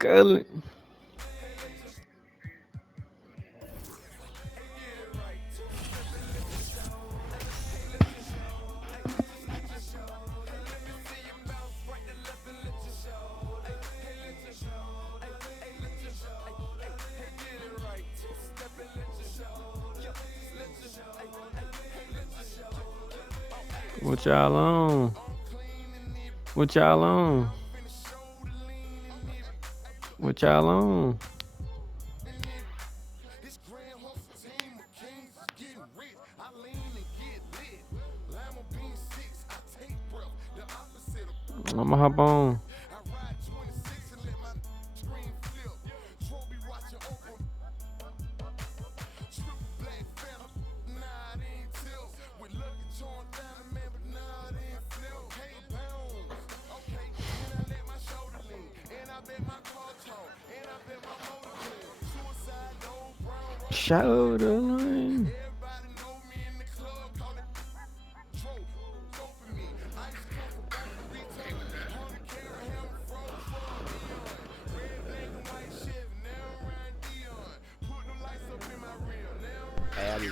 Good. What y'all on? What y'all on? What y'all on? I'ma hop on. Shoulder line.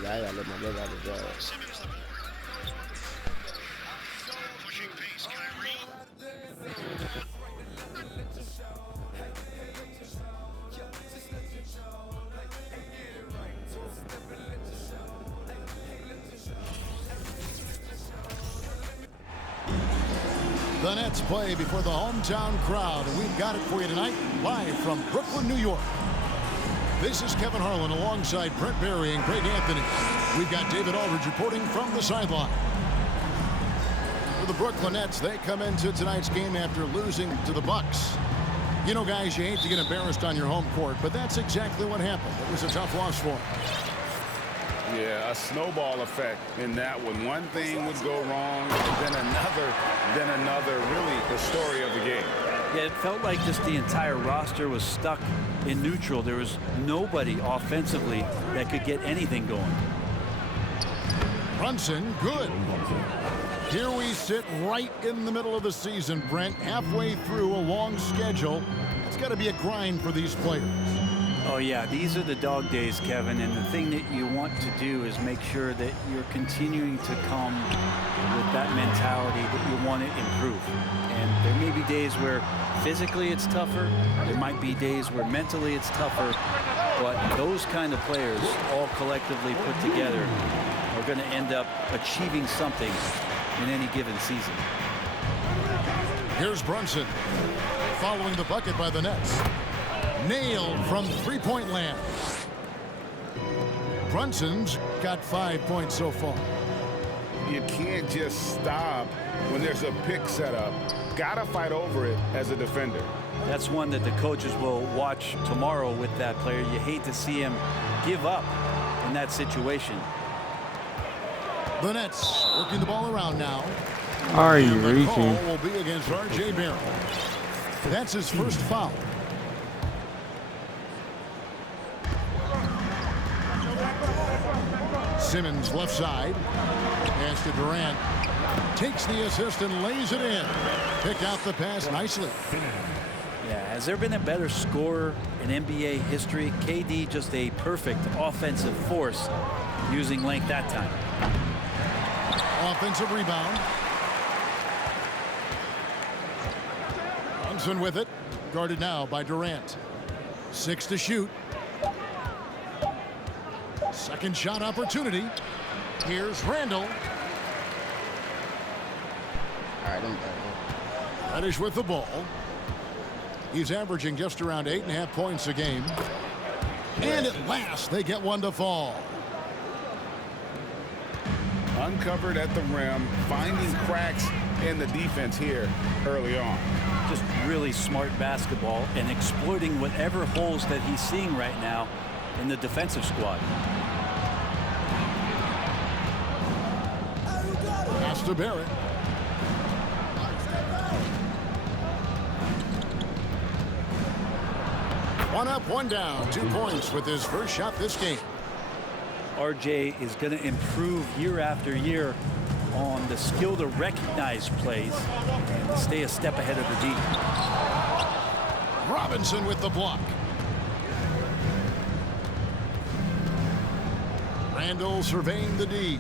I gotta let my brother have a job. The Nets play before the hometown crowd, and we've got it for you tonight, live from Brooklyn, New York. This is Kevin Harlan alongside Brent Barry and Greg Anthony. We've got David Aldridge reporting from the sideline. For the Brooklyn Nets, they come into tonight's game after losing to the Bucks. You know, guys, you hate to get embarrassed on your home court, but that's exactly what happened. It was a tough loss for them. Yeah, a snowball effect in that one. One thing would go wrong, then another. Really the story of the game. Yeah, it felt like just the entire roster was stuck in neutral. There was nobody offensively that could get anything going. Brunson, good. Here we sit right in the middle of the season, Brent, halfway through a long schedule. It's got to be a grind for these players. Oh, yeah, these are the dog days, Kevin, and the thing that you want to do is make sure that you're continuing to come with that mentality that you want to improve. And there may be days where physically it's tougher. There might be days where mentally it's tougher. But those kind of players all collectively put together are going to end up achieving something in any given season. Here's Brunson following the bucket by the Nets. Nailed from three-point land. Brunson's got 5 points so far. You can't just stop when there's a pick set up. Gotta fight over it as a defender. That's one that the coaches will watch tomorrow with that player. You hate to see him give up in that situation. The Nets working the ball around now. Are you And the reaching? call will be against R.J. Barrett. That's his first foul. Simmons left side. Pass to Durant. Takes the assist and lays it in. Picked out the pass nicely. Yeah, has there been a better scorer in NBA history? KD just a perfect offensive force using length that time. Offensive rebound. Brunson with it. Guarded now by Durant. 6 to shoot. Second shot opportunity. Here's Randall. All right, I'm done. Reddish with the ball. He's averaging just around 8.5 points a game. And at last, they get one to fall. Uncovered at the rim, finding cracks in the defense here early on. Just really smart basketball and exploiting whatever holes that he's seeing right now in the defensive squad. Pass to Barrett. One up, one down. 2 points with his first shot this game. RJ is going to improve year after year on the skill to recognize plays and stay a step ahead of the Robinson with the block. Randall surveying the D.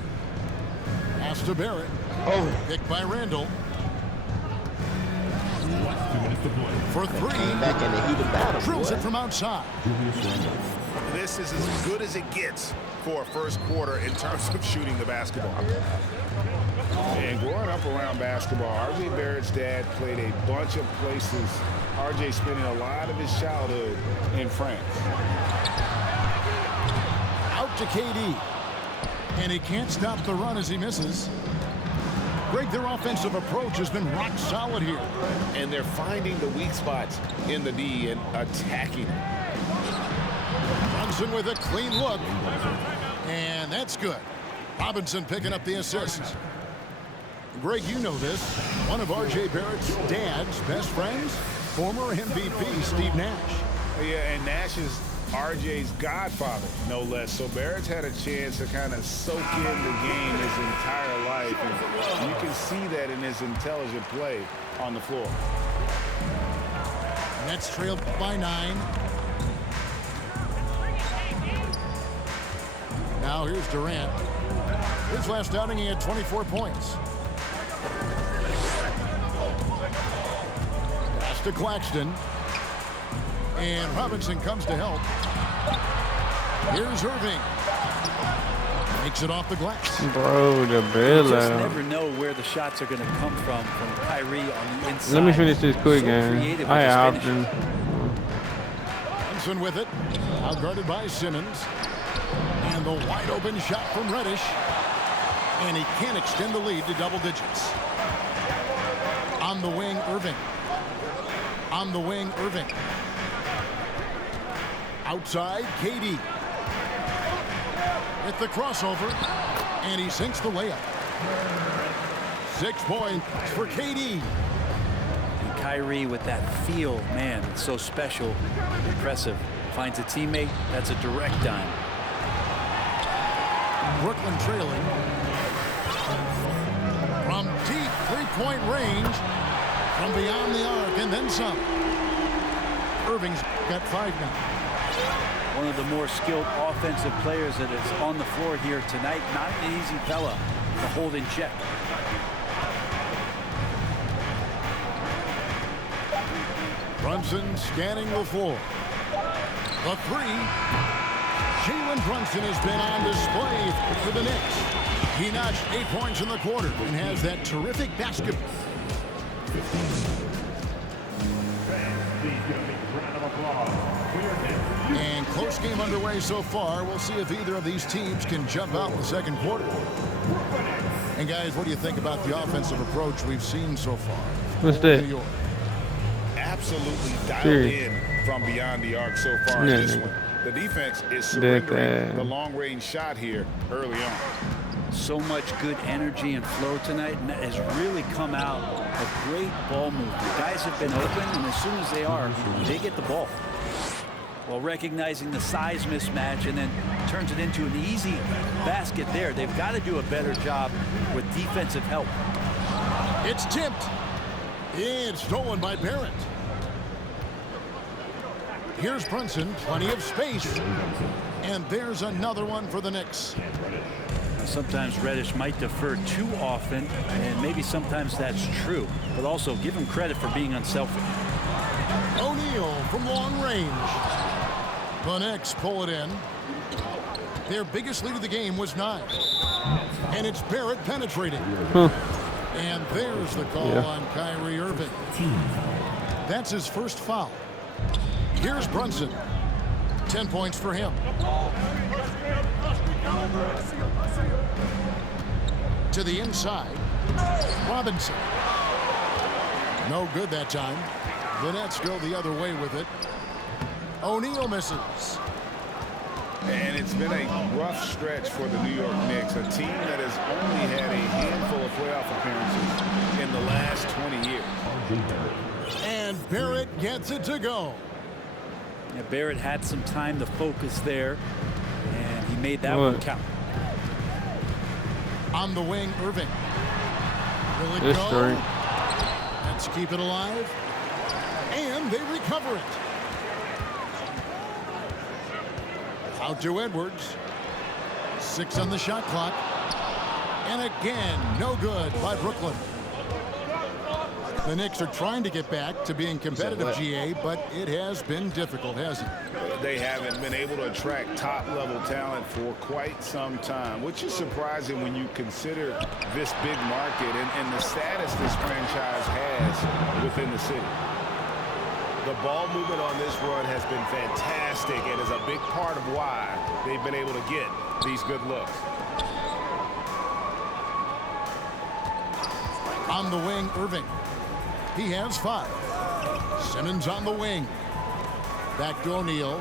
Pass to Barrett. Oh, Picked by Randall. For three. back in the heat of battle. Drills boy. it from outside. This is as good as it gets for a first quarter in terms of shooting the basketball. And growing up around basketball, R.J. Barrett's dad played a bunch of places. R.J. spending a lot of his childhood in France. Out to KD. And he can't stop the run as he misses. Greg, their offensive approach has been rock solid here. And they're finding the weak spots in the D and attacking it. Brunson with a clean look. And that's good. Robinson picking up the assist. Greg, you know this. One of R.J. Barrett's dad's best friends, former MVP Steve Nash. Yeah, and Nash is R.J.'s godfather, no less. So Barrett's had a chance to kind of soak in the game his entire life. And you can see that in his intelligent play on the floor. Nets trailed by 9. Now here's Durant. His last outing, he had 24 points. Pass to Claxton. And Robinson comes to help. Here's Irving. Makes it off the glass. Bro, the You just bailout. never know where the shots are going to come from Kyrie on the inside. Let me finish this quick, So gang. creative I with his option. finishes. Brunson with it. Out guarded by Simmons. And the wide open shot from Reddish. And he can't extend the lead to double digits. On the wing, Irving. On the wing, Irving. Outside, KD. With the crossover. And he sinks the layup. 6 points for KD. And Kyrie with that feel, man, it's so special, impressive. Finds a teammate, that's a direct dime. Brooklyn trailing. From deep three-point range. From beyond the arc and then some. Irving's got 5 now. One of the more skilled offensive players that is on the floor here tonight. Not an easy fella to hold in check. Brunson scanning the floor. The 3. Jalen Brunson has been on display for the Knicks. He notched 8 points in the quarter and has that terrific basketball. And close game underway so far. We'll see if either of these teams can jump out in the second quarter. And guys, what do you think about the offensive approach we've seen so far? What's for that? New York? Absolutely dialed Serious. in from beyond the arc so far Yeah, in this nigga. one. The defense is That, surrendering the long-range shot here early on. So much good energy and flow tonight, and that has really come out of great ball movement. Guys have been open, and as soon as they are, they get the ball. Well, recognizing the size mismatch and then turns it into an easy basket there. They've got to do a better job with defensive help. It's tipped. It's stolen by Barrett. Here's Brunson, plenty of space. And there's another one for the Knicks. Sometimes Reddish might defer too often, and maybe sometimes that's true. But also give him credit for being unselfish. O'Neal from long range. The Knicks pull it in. Their biggest lead of the game was 9. And it's Barrett penetrating. And there's the call on Kyrie Irving. That's his first foul. Here's Brunson. 10 points for him. To the inside. Robinson. No good that time. The Nets go the other way with it. O'Neal misses. And it's been a rough stretch for the New York Knicks, a team that has only had a handful of playoff appearances in the last 20 years. And Barrett gets it to go. Yeah, Barrett had some time to focus there, and he made that one count. On the wing, Irving. Will it This go? story. Let's keep it alive. And they recover it. Out to Edwards. 6 on the shot clock. And again, no good by Brooklyn. The Knicks are trying to get back to being competitive, GA, but it has been difficult, hasn't it? They haven't been able to attract top-level talent for quite some time, which is surprising when you consider this big market and the status this franchise has within the city. The ball movement on this run has been fantastic and is a big part of why they've been able to get these good looks. On the wing, Irving. He has 5. Simmons on the wing. Back to O'Neal.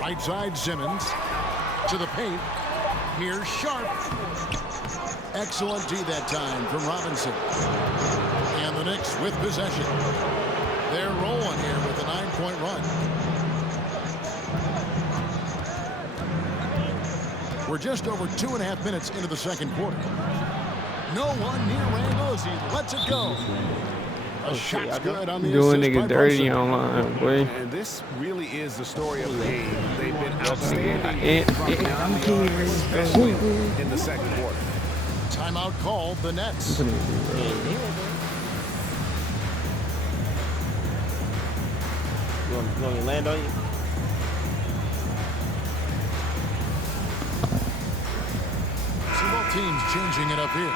Right side, Simmons. To the paint. Here's Sharp. Excellent D that time from Robinson. And the Knicks with possession. They're rolling here with a 9-point run. We're just over 2.5 minutes into the second quarter. No one near Randall as he lets it go. A shot's good on the Doing assist by niggas dirty Brunson. online, boy. And this really is the story of the game. They've been outstanding from down the arc, especially in the second quarter. Timeout called the Nets. You want me to land on you? See both teams changing it up here.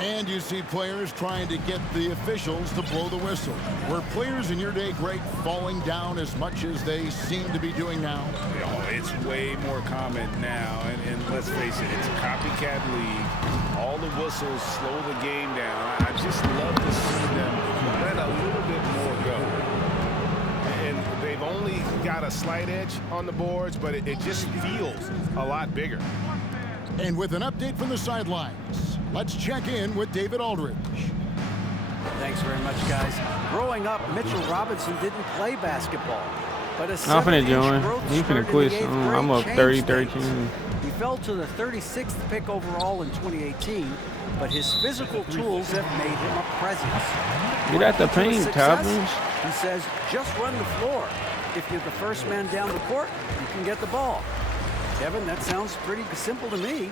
And you see players trying to get the officials to blow the whistle. Were players in your day great falling down as much as they seem to be doing now? Oh, it's way more common now, and let's face it, it's a copycat league. All the whistles slow the game down. I just love to see them let a little bit more go. And they've only got a slight edge on the boards, but it just feels a lot bigger. And with an update from the sidelines, let's check in with David Aldridge. Thanks very much, guys. Growing up, Mitchell Robinson didn't play basketball, but a I'm finna 7-inch join. growth You spurt finna in quit the eighth soon. grade I'm up changed 30-13. things. He fell to the 36th pick overall in 2018, but his physical tools have made him a presence. Get out the Key to his paint, success, Toppins. He says, just run the floor. If you're the first man down the court, you can get the ball. Kevin, that sounds pretty simple to me.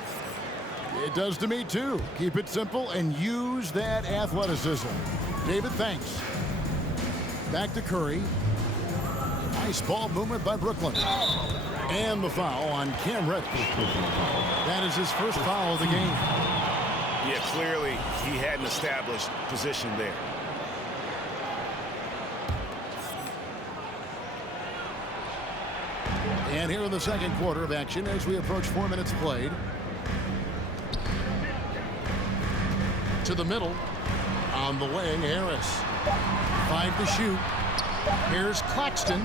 It does to me, too. Keep it simple and use that athleticism. David, thanks. Back to Curry. Nice ball movement by Brooklyn. And the foul on Cam Reddish. That is his first foul of the game. Yeah, clearly he had an established position there. And here in the second quarter of action as we approach 4 minutes played. To the middle. On the wing, Harris. 5 to shoot. Here's Claxton.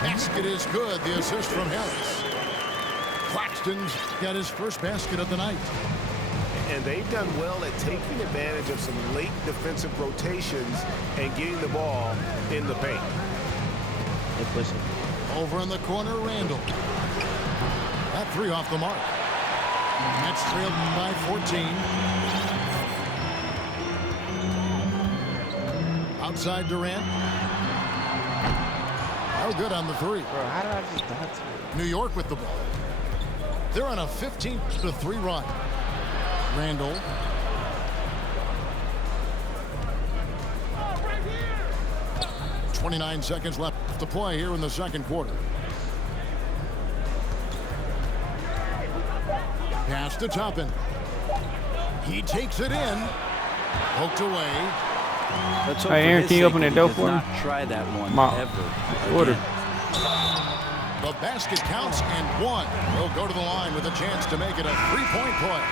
Basket is good. The assist from Harris. Claxton's got his first basket of the night. And they've done well at taking advantage of some late defensive rotations and getting the ball in the paint. They push it. Over in the corner, Randall. That 3 off the mark. Nets trailed by 14. Outside Durant. Oh, good on the 3. Bro, how did I just dodge it? New York with the ball. They're on a 15-3 run. Randall. Right here. 29 seconds left to play here in the second quarter. Pass to Toppin. He takes it in. Poked away. Let's hope Hey, for Aaron, his can you sake open that that door he does for me? not try that one Ma- ever Order. again. The basket counts and 1. He'll go to the line with a chance to make it a 3-point play.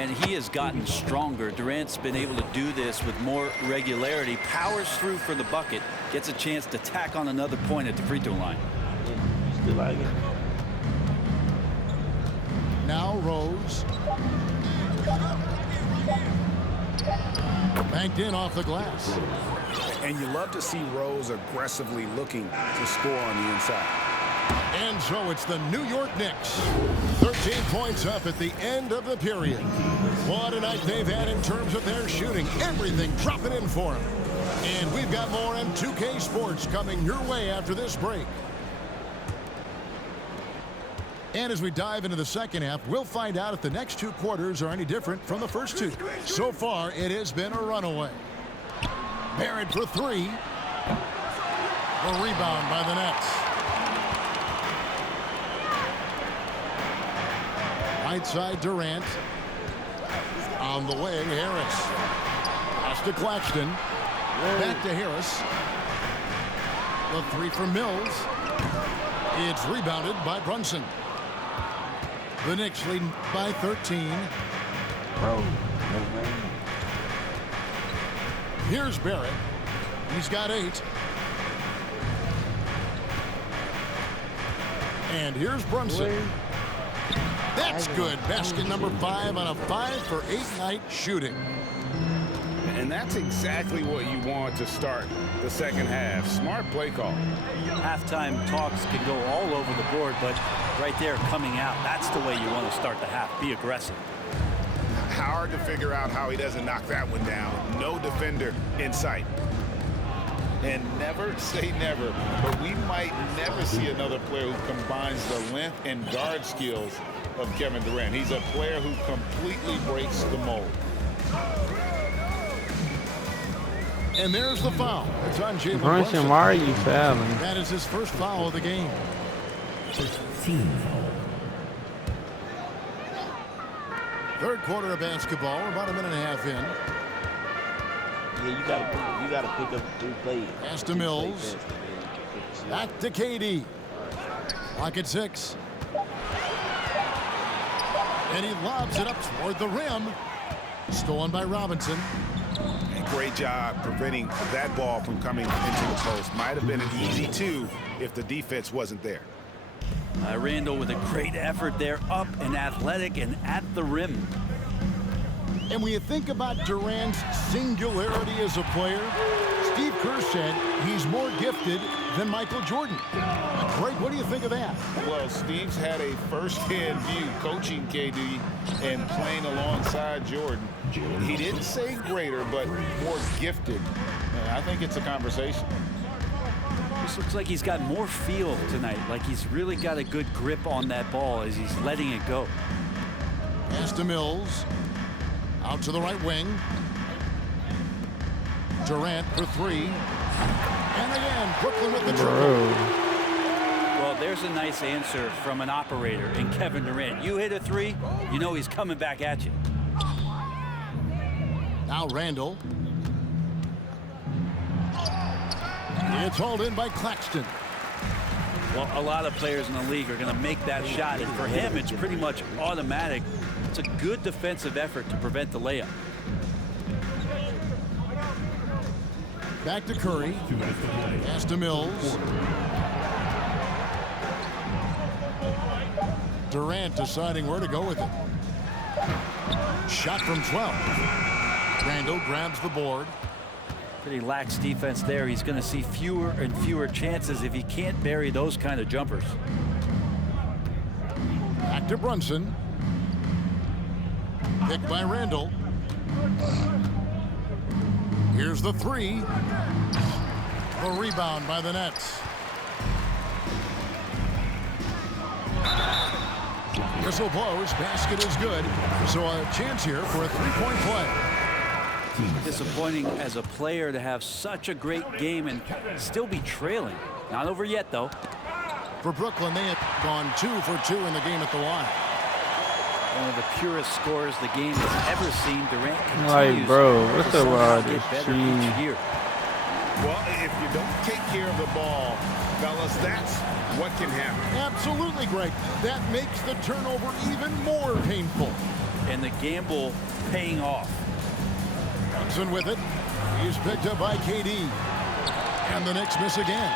And he has gotten stronger. Durant's been able to do this with more regularity, powers through for the bucket, gets a chance to tack on another point at the free throw line. You still like it? Now Rose. Banked in off the glass. And you love to see Rose aggressively looking to score on the inside. And so it's the New York Knicks. 13 points up at the end of the period. What a night they've had in terms of their shooting. Everything dropping in for them. And we've got more M2K Sports coming your way after this break. And as we dive into the second half, we'll find out if the next 2 quarters are any different from the first 2. So far, it has been a runaway. Barrett for 3. A rebound by the Nets. Right side, Durant. On the way, Harris. Pass to Claxton. Back to Harris. The 3 for Mills. It's rebounded by Brunson. The Knicks lead by 13. Bro, no way. Here's Barrett. He's got 8. And here's Brunson. That's good. Basket number 5 on a 5 for 8 night shooting. And that's exactly what you want to start the second half. Smart play call. Halftime talks can go all over the board, but right there coming out, that's the way you want to start the half. Be aggressive. Hard to figure out how he doesn't knock that one down. No defender in sight. And never say never, but we might never see another player who combines the length and guard skills of Kevin Durant. He's a player who completely breaks the mold. And there's the foul. It's on Jalen Brunson, Brunson. why are you fouling? That is his first foul of the game. Third quarter of basketball. We're about a minute and a half in. Yeah, you gotta pick up 3 plays. Pass to Mills. Back to KD. Clock at 6. And he lobs it up toward the rim. Stolen by Robinson. Great job preventing that ball from coming into the post. Might have been an easy 2 if the defense wasn't there. Randall with a great effort there, up and athletic and at the rim. And when you think about Durant's singularity as a player, Steve Kerr said he's more gifted than Michael Jordan. Greg, what do you think of that? Well, Steve's had a first-hand view coaching KD and playing alongside Jordan. He didn't say greater, but more gifted. And I think it's a conversation. This looks like he's got more feel tonight, like he's really got a good grip on that ball as he's letting it go. Pass to Mills. Out to the right wing. Durant for 3. And again, Brooklyn with the triple. Well, there's a nice answer from an operator in Kevin Durant. You hit a 3, you know he's coming back at you. Now Randall. It's hauled in by Claxton. Well, a lot of players in the league are going to make that shot, and for him, it's pretty much automatic. It's a good defensive effort to prevent the layup. Back to Curry. Pass to Mills. Durant deciding where to go with it. Shot from 12. Randall grabs the board. Pretty lax defense there. He's going to see fewer and fewer chances if he can't bury those kind of jumpers. Back to Brunson. Picked by Randall. Here's the 3. The rebound by the Nets. Whistle blows. Basket is good. So a chance here for a 3-point play. Disappointing as a player to have such a great game and still be trailing. Not over yet, though. For Brooklyn, they had gone 2 for 2 in the game at the line. One of the purest scores the game has ever seen. Durant continues Like, bro, what's to the somehow word? get better each year. Well, if you don't take care of the ball, fellas, that's what can happen. Absolutely, Greg. That makes the turnover even more painful. And the gamble paying off. Brunson with it. He's picked up by KD. And the Knicks miss again.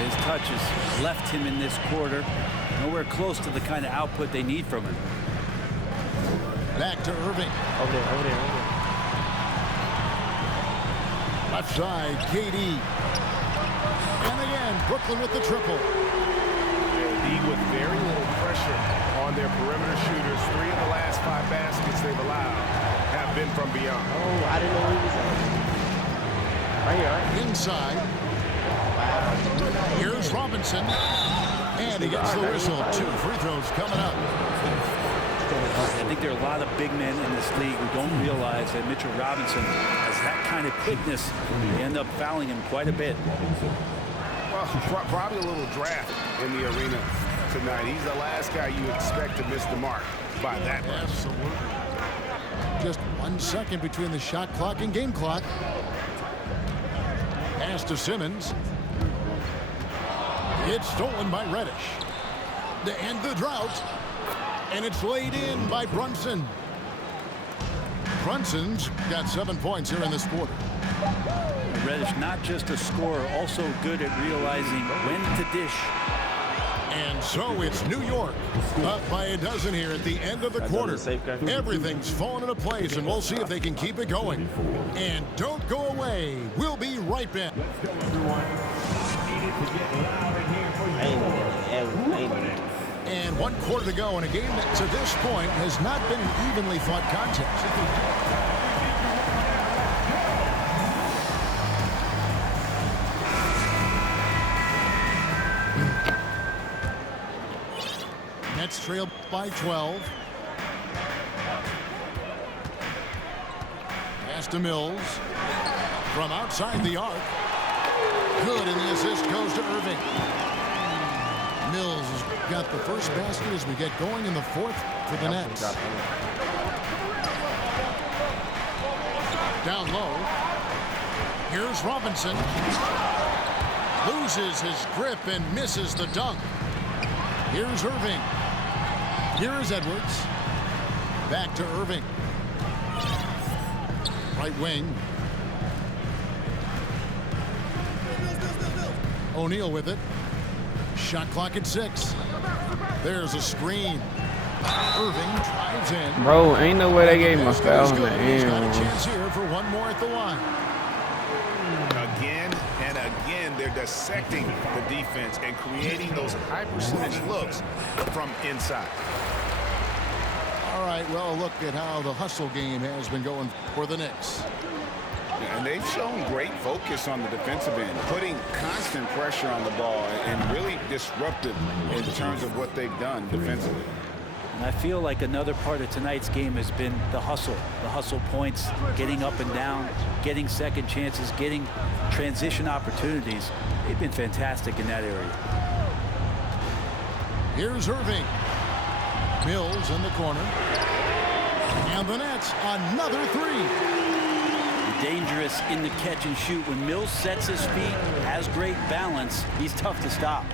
His touches left him in this quarter. Nowhere close to the kind of output they need from him. Back to Irving. Over there. Left side, KD. And again, Brooklyn with the triple. They'll be with very little pressure on their perimeter shooters. 3 of the last 5 baskets they've allowed have been from beyond. Oh, I didn't know he was out. Inside. Here's Robinson. And he gets the whistle. 2 free throws coming up. I think there are a lot of big men in this league who don't realize that Mitchell Robinson has that kind of quickness. They end up fouling him quite a bit. Well, probably a little draft in the arena tonight. He's the last guy you expect to miss the mark by that much. Absolutely. Just 1 second between the shot clock and game clock. Pass to Simmons. It's stolen by Reddish. To end the drought. And it's laid in by Brunson. Brunson's got 7 points here in this quarter. Reddish, not just a scorer, also good at realizing when to dish. And so it's New York up by a dozen here at the end of the quarter. Everything's fallen into place, and we'll see if they can keep it going. And don't go away. We'll be right back. And 1 quarter to go in a game that to this point has not been an evenly fought contest. Nets trail by 12. Pass to Mills. From outside the arc. Good, and the assist goes to Irving. Mills has got the first basket as we get going in the 4th for the Nets. Down low. Here's Robinson. Loses his grip and misses the dunk. Here's Irving. Here's Edwards. Back to Irving. Right wing. O'Neal with it. Shot clock at 6. There's a screen. Irving drives in. Bro, ain't no way they gave him a foul in the He's got a end. chance here for 1 more at the line. Again and again, they're dissecting the defense and creating those high percentage looks from inside. All right, well, look at how the hustle game has been going for the Knicks. And they've shown great focus on the defensive end, putting constant pressure on the ball and really disruptive in terms of what they've done defensively. And I feel like another part of tonight's game has been the hustle points, getting up and down, getting second chances, getting transition opportunities. They've been fantastic in that area. Here's Irving. Mills in the corner. And the Nets, another 3. Dangerous in the catch and shoot. When Mills sets his feet, has great balance, he's tough to stop.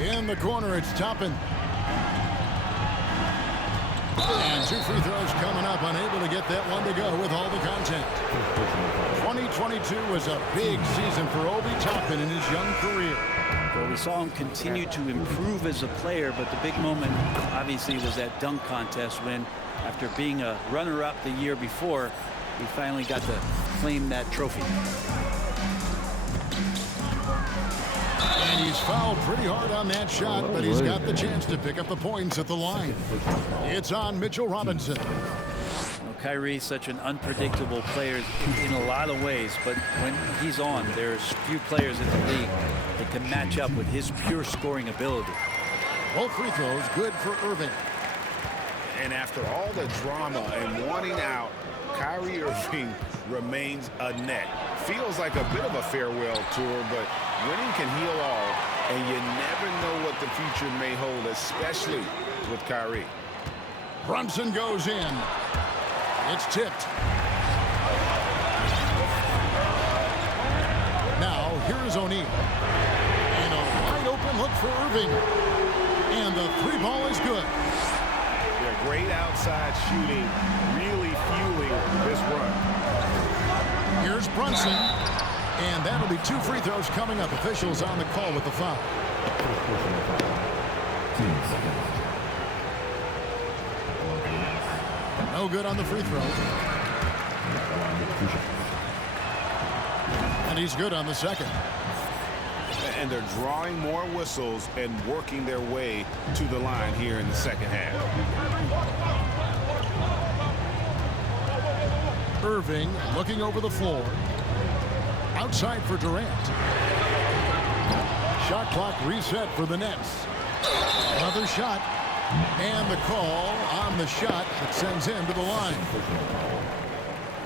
In the corner, it's Toppin. And 2 free throws coming up, unable to get that one to go with all the contact. 2022 was a big season for Obi Toppin in his young career. Well, we saw him continue to improve as a player, but the big moment obviously was that dunk contest when, after being a runner-up the year before, he finally got to claim that trophy. And he's fouled pretty hard on that shot, but he's got the chance to pick up the points at the line. It's on Mitchell Robinson. Well, Kyrie's such an unpredictable player in a lot of ways, but when he's on, there's few players in the league that can match up with his pure scoring ability. Both free throws good for Irving. And after all the drama and wanting out, Kyrie Irving remains a Net. Feels like a bit of a farewell tour, but winning can heal all, and you never know what the future may hold, especially with Kyrie. Brunson goes in. It's tipped. Now, here's O'Neal. And a wide open look for Irving. And the 3 ball is good. They're great outside shooting, really fueling this run. Here's Brunson. And that'll be 2 free throws coming up. Officials on the call with the foul. No good on the free throw. And he's good on the second. And they're drawing more whistles and working their way to the line here in the second half. Irving looking over the floor. Outside for Durant. Shot clock reset for the Nets. Another shot. And the call on the shot that sends him to the line.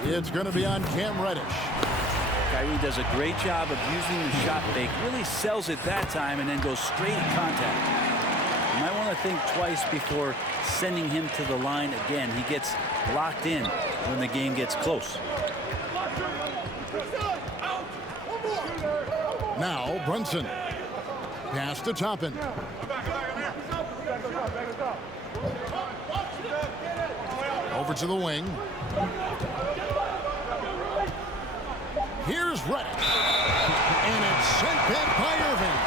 It's going to be on Cam Reddish. Kyrie does a great job of using the shot fake. Really sells it that time and then goes straight at contact. You might want to think twice before sending him to the line again. He gets locked in when the game gets close. Now Brunson. Pass to Toppin. Over to the wing. Here's Reddish. And it's sent back by Irving.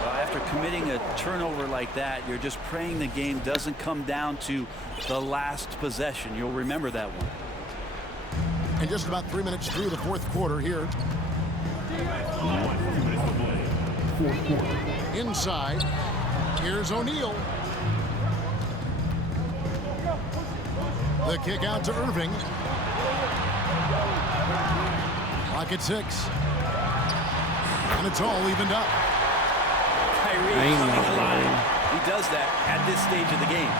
Well, after committing a turnover like that, you're just praying the game doesn't come down to the last possession. You'll remember that one. And just about 3 minutes through the fourth quarter here. Inside. Here's O'Neal. The kick out to Irving. Clock at 6. And it's all evened up. Kyrie coming alive. He does that at this stage of the game.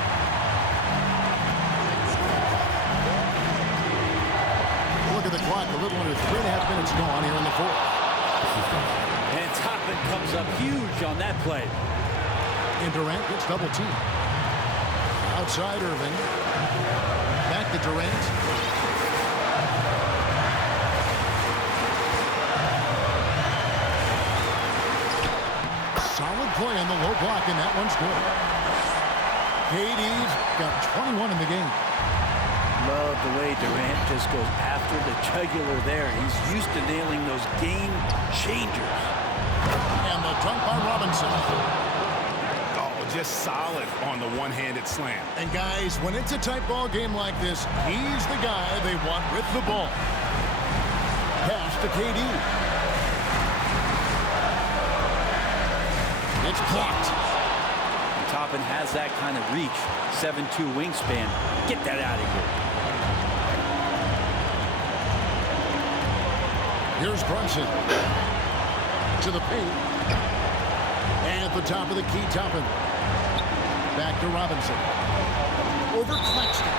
Look at the clock. A little under 3.5 minutes gone here in the fourth. And Toppin comes up huge on that play. And Durant gets double teamed. Outside Irving. Back to Durant. Solid play on the low block, and that one's good. KD's got 21 in the game. Love the way Durant just goes after the jugular there. He's used to nailing those game changers. And the dunk by Robinson. Just solid on the one-handed slam. And guys, when it's a tight ball game like this, he's the guy they want with the ball. Pass to KD. It's blocked. And Toppin has that kind of reach. 7'2" wingspan. Get that out of here. Here's Brunson. To the paint. And at the top of the key, Toppin. Back to Robinson. Over Claxton.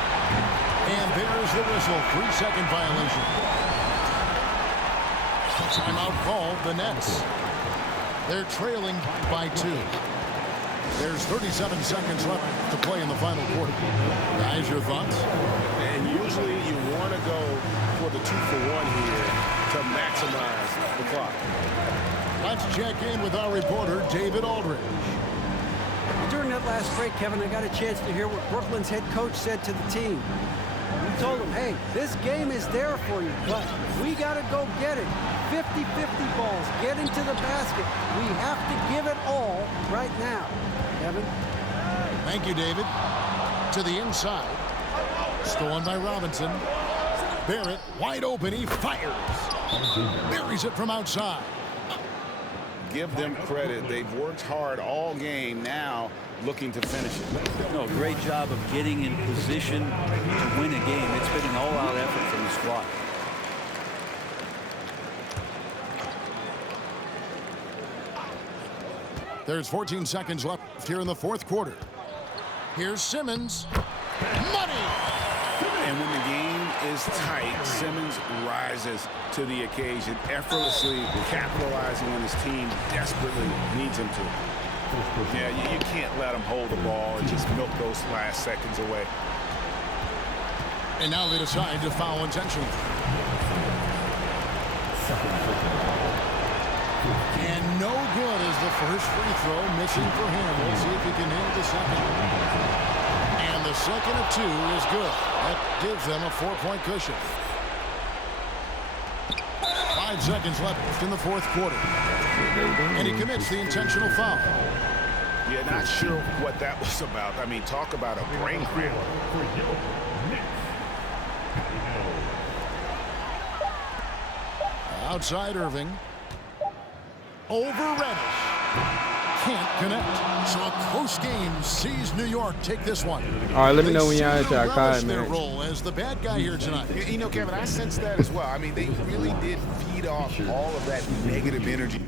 And there's the whistle. 3-second violation. Timeout called the Nets. They're trailing by 2. There's 37 seconds left to play in the final quarter. Guys, your thoughts? And usually you want to go for the 2-for-1 here to maximize the clock. Let's check in with our reporter, David Aldridge. During that last break, Kevin, I got a chance to hear what Brooklyn's head coach said to the team. He told them, hey, this game is there for you, but we got to go get it. 50-50 balls, get into the basket. We have to give it all right now. Kevin? Thank you, David. To the inside. Stolen by Robinson. Barrett, wide open, he fires. Buries it from outside. Give them credit. They've worked hard all game, now looking to finish it. No, great job of getting in position to win a game. It's been an all-out effort from the squad. There's 14 seconds left here in the fourth quarter. Here's Simmons. Money! And when the game is tight, Simmons rises to the occasion, effortlessly capitalizing when his team desperately needs him to. Yeah, you can't let him hold the ball and just milk those last seconds away. And now they decide to foul intentionally. And no good is the first free throw, missing for him. We'll see if he can hit the second. And the second of 2 is good. That gives them a 4-point cushion. 5 seconds left in the fourth quarter. And he commits the intentional foul. Yeah, not sure what that was about. I mean, talk about a brain cramp. Outside Irving. Over Reddish. can't connect. So a close game sees New York take this one. All right, let me know when They y'all seem at to y'all relish card, their man. role as the bad guy here tonight. You know, Kevin, I sense that as well. I mean, they really did feed off all of that negative energy.